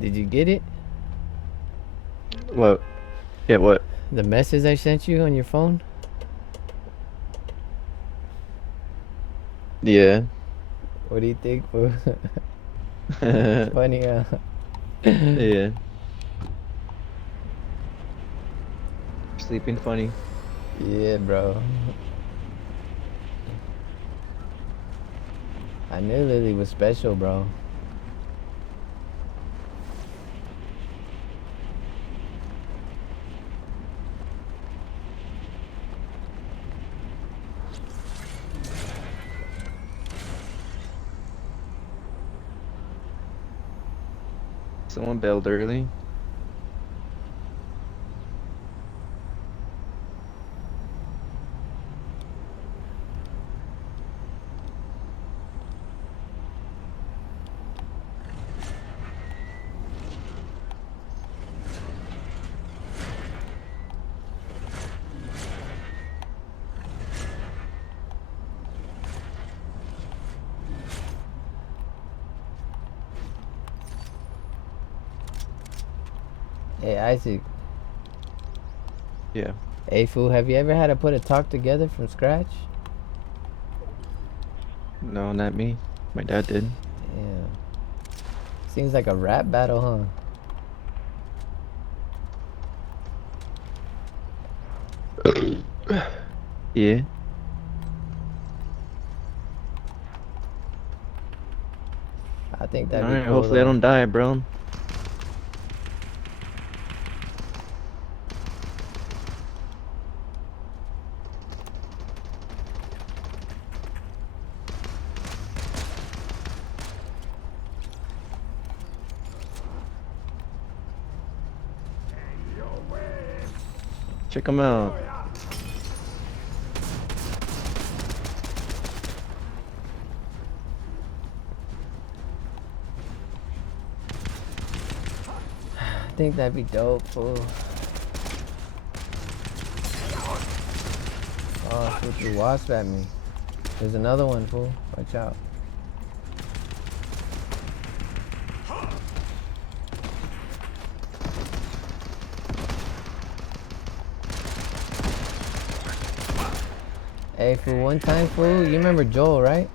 Did you get it? What? Yeah, what? The message I sent you on your phone? Yeah. What do you think, fool? Yeah. Funny, Sleeping funny. Yeah, bro. I knew Lily was special, bro. Someone bailed early. Hey, Isaac. Yeah. Hey, fool, have you ever had to put a talk together from scratch? No, not me. My dad did. Yeah. Seems like a rap battle, huh? Yeah. I think that'd be Alright, cool, hopefully I though. don't die, bro. Check him out. I think that'd be dope, fool. Oh, shoot, you wasp at me. There's another one, fool. Watch out. Hey, fool, one time, fool, you remember Joel, right?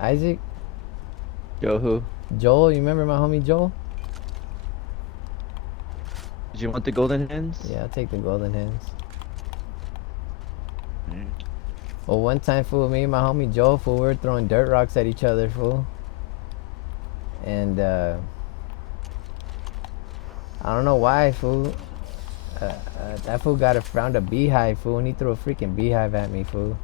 Isaac? Yo, who? Joel, you remember my homie Joel? Did you want the golden hands? Yeah, I'll take the golden hands. Alright. Well, one time, fool, me and my homie Joel, fool, we were throwing dirt rocks at each other, fool. And, I don't know why, fool. That fool found a beehive, fool, and he threw a freaking beehive at me, fool.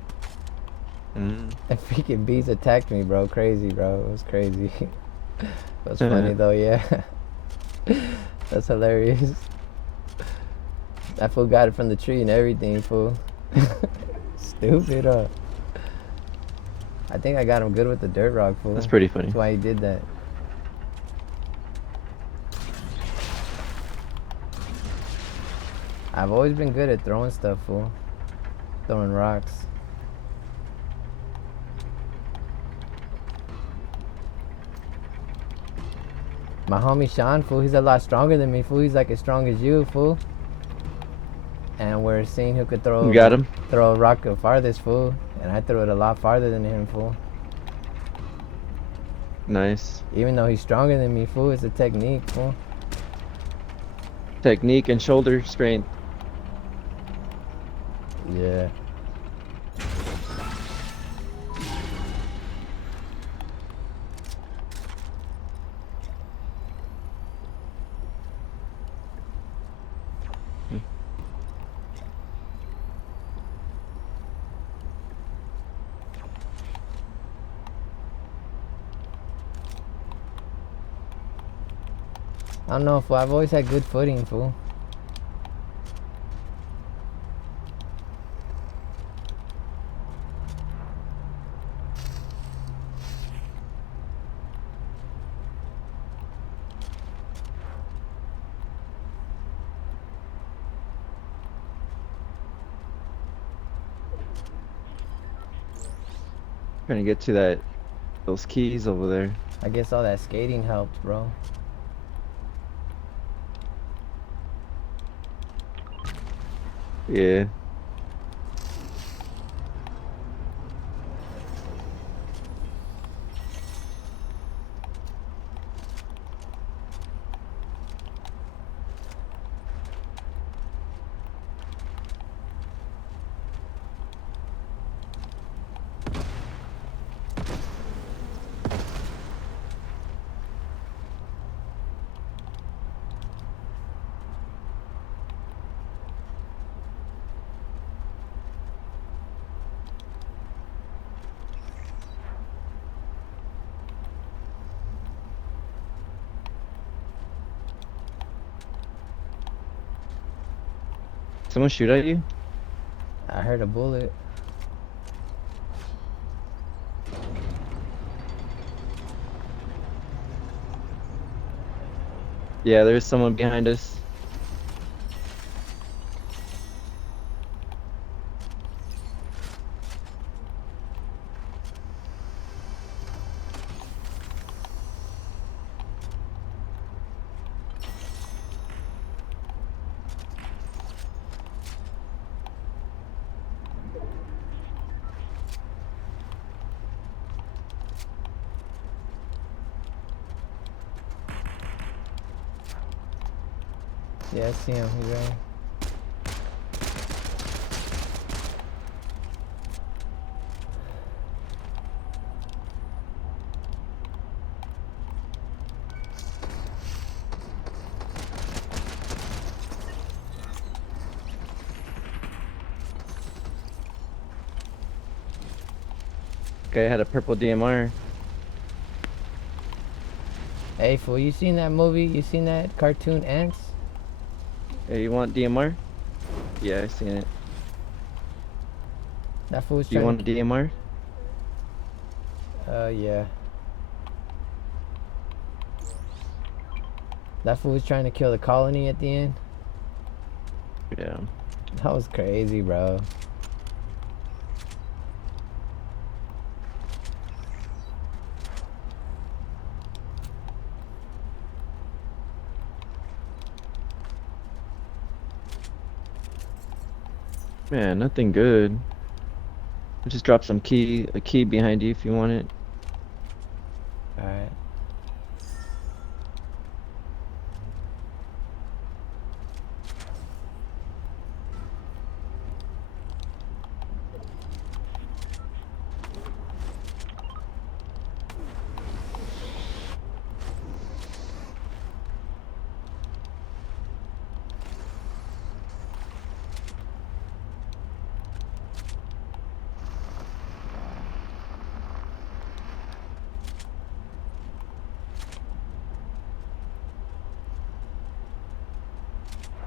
Mm. And freaking bees attacked me, bro. Crazy, bro. It was crazy. It was funny, though, yeah. That's hilarious. That fool got it from the tree and everything, fool. Stupid, I think I got him good with the dirt rock, That's fool. pretty That's funny. why he did that. I've always been good at throwing stuff, fool. Throwing rocks. My homie Sean, fool, he's a lot stronger than me, fool. He's like as strong as you, fool. And we're seeing who could You got him? throw a rock the farthest, fool. And I threw it a lot farther than him, fool. Nice. Even though he's stronger than me, fool, it's a technique, fool. Technique and shoulder strength. Yeah. Hmm. I don't know, fool. I've always had good footing, fool. Trying to get to those keys over there. I guess all that skating helped, bro. Yeah. Someone shoot at you? I heard a bullet. Yeah, there's someone behind us. Yeah, I see him. He ran. Guy had a purple DMR. Hey, fool, you seen that movie? You seen that cartoon Ants? Hey, you want DMR? Yeah, I seen it. That fool was You trying want a DMR? yeah. That fool was trying to kill the colony at the end. Yeah. That was crazy, bro. Man, nothing good. I just dropped a key behind you if you want it. Alright.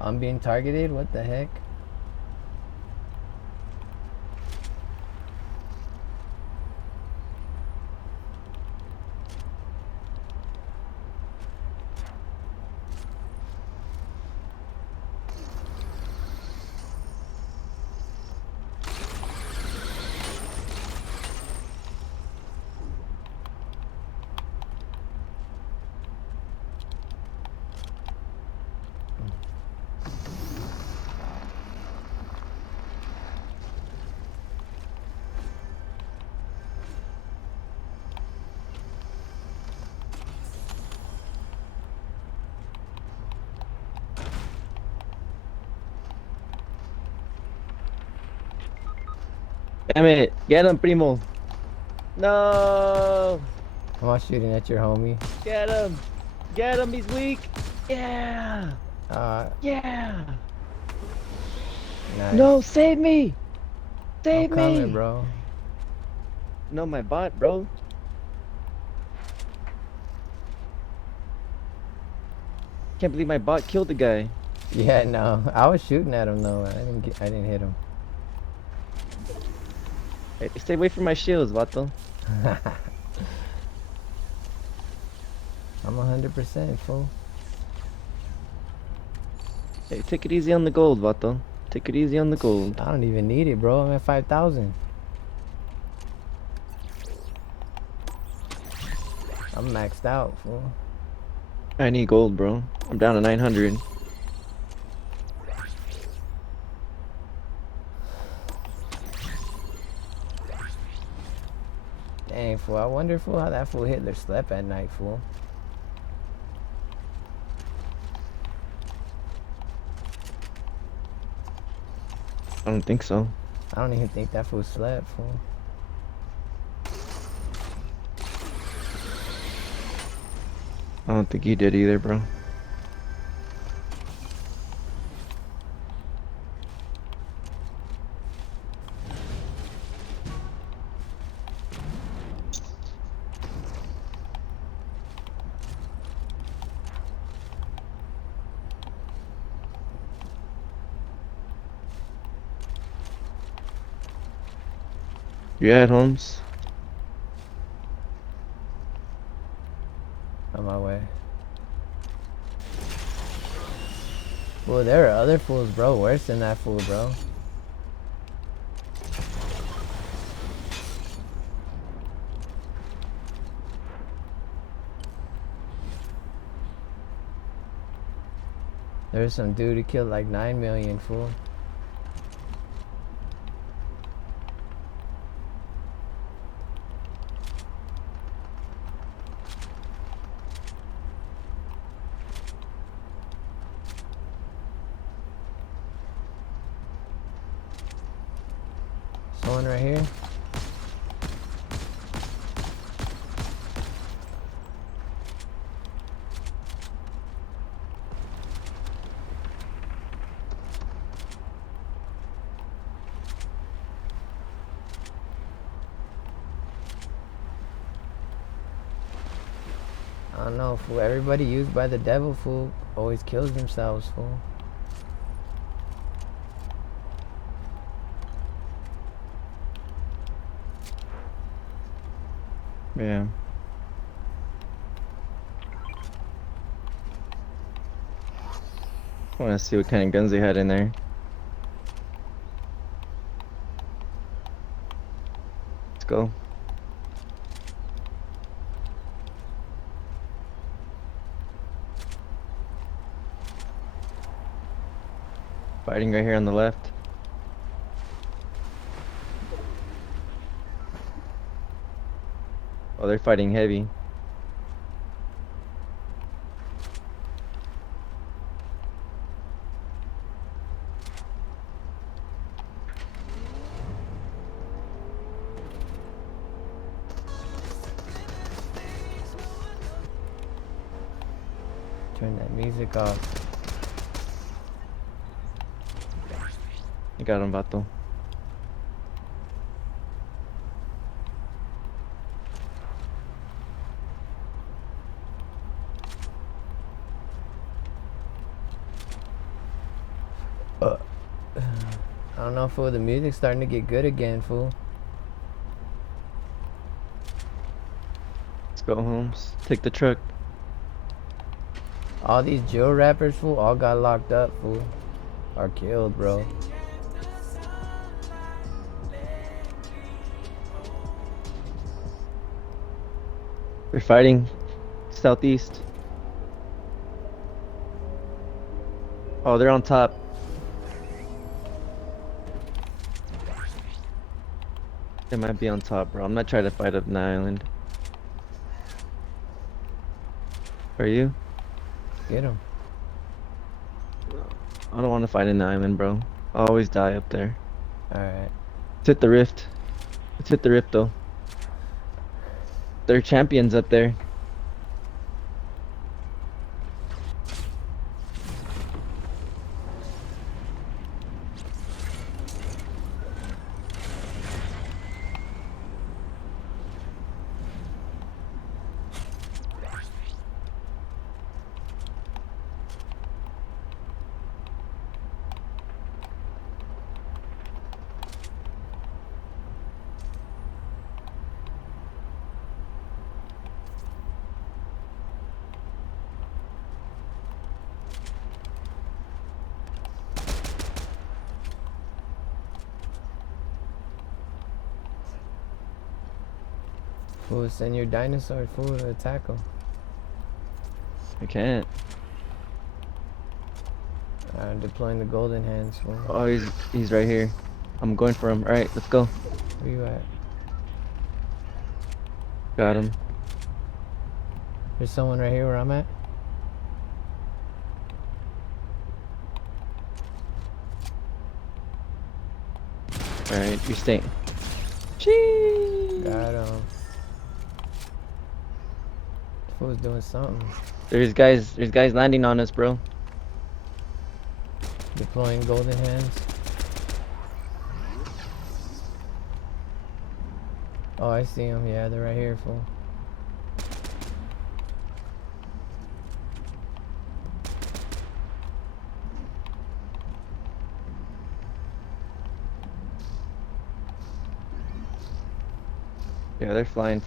I'm being targeted? What the heck? Damn it! Get him, primo! No! I'm not shooting at your homie. Get him! Get him! He's weak! Yeah! Uh, Yeah! nice. No, save me! I'm Save coming, me! bro. No, my bot, bro. Can't believe my bot killed the guy. Yeah, no. I was shooting at him though. I didn't hit him. Hey, stay away from my shields, vato. I'm 100% full. Hey, take it easy on the gold, vato. Take it easy on the gold. I don't even need it, bro. I'm at 5,000. I'm maxed out, fool. I need gold, bro. I'm down to 900. Dang, fool. I wonder, fool, how that fool Hitler slept at night, fool. I don't think so. I don't even think that fool slept, fool. I don't think he did either, bro. You at Holmes? On my way. Fool, there are other fools, bro, worse than that fool, bro. There's some dude who killed like 9 million, fool. Someone right here. I don't know, fool. Everybody used by the devil, fool, always kills themselves, fool. Yeah. I want to see what kind of guns they had in there. Let's go. Fighting right here on the left. Oh, they're fighting heavy. Turn that music off. I got him, Vato. I don't know, fool. The music's starting to get good again, fool. Let's go, Holmes. Take the truck. All these Jill rappers, fool, all got locked up, fool. Or killed, bro. They're fighting southeast. Oh, they're on top. They might be on top, bro. I'm not trying to fight up an island. Are you? Get him. I don't want to fight an island, bro. I always die up there. Alright. Let's hit the rift. Let's hit the rift, though. They're champions up there. Fool, send your dinosaur, fool, to attack him. I can't. I'm deploying the golden hands, fool. Oh, he's right here. I'm going for him. All right, let's go. Where you at? Got him. There's someone right here where I'm at. All right, you're staying. Chee! Got him. Fool's doing something. There's guys landing on us, bro. Deploying golden hands. Oh, I see them. Yeah, they're right here, fool. Yeah, they're flying.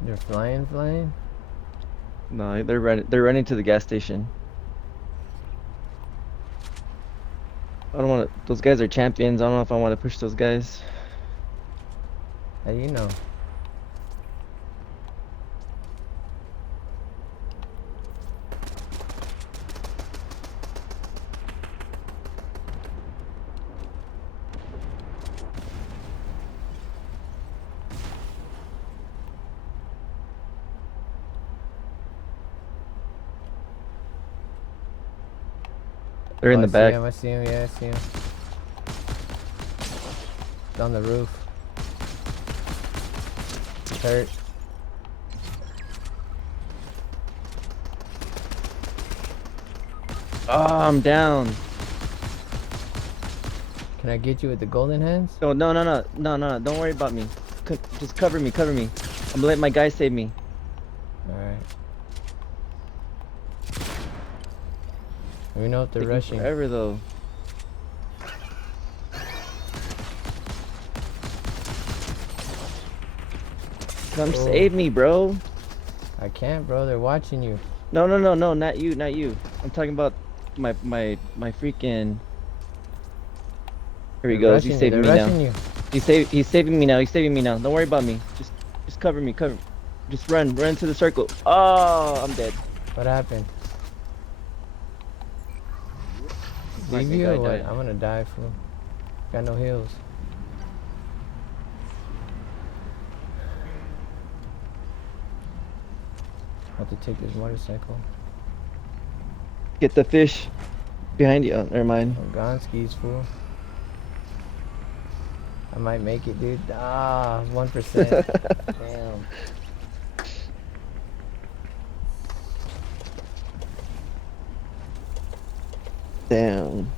They're flying. No, they're running to the gas station. I don't want to. Those guys are champions. I don't know if I want to push those guys. How do you know? They're in the back. I see him. Yeah, I see him. It's on the roof. He's hurt. Oh, I'm down. Can I get you with the golden hands? No. Don't worry about me. Just cover me. I'm gonna let my guy save me. Alright. Let me know if they're Taking rushing. forever though. Come save me, bro. I can't, bro. They're watching you. No, not you. I'm talking about my freaking. Here he goes. He's saving me now. You. He's saving me now. Don't worry about me. Just cover me. Just run to the circle. Oh, I'm dead. What happened? My Leave you guy or what? died. I'm gonna die, fool. Got no heals. I have to take this motorcycle. Get the fish behind you. Oh, never mind. I'm gone skis, fool. I might make it, dude. Ah, 1%. Damn. Damn.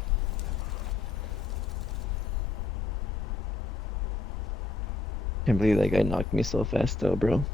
Can't believe that guy knocked me so fast though, bro.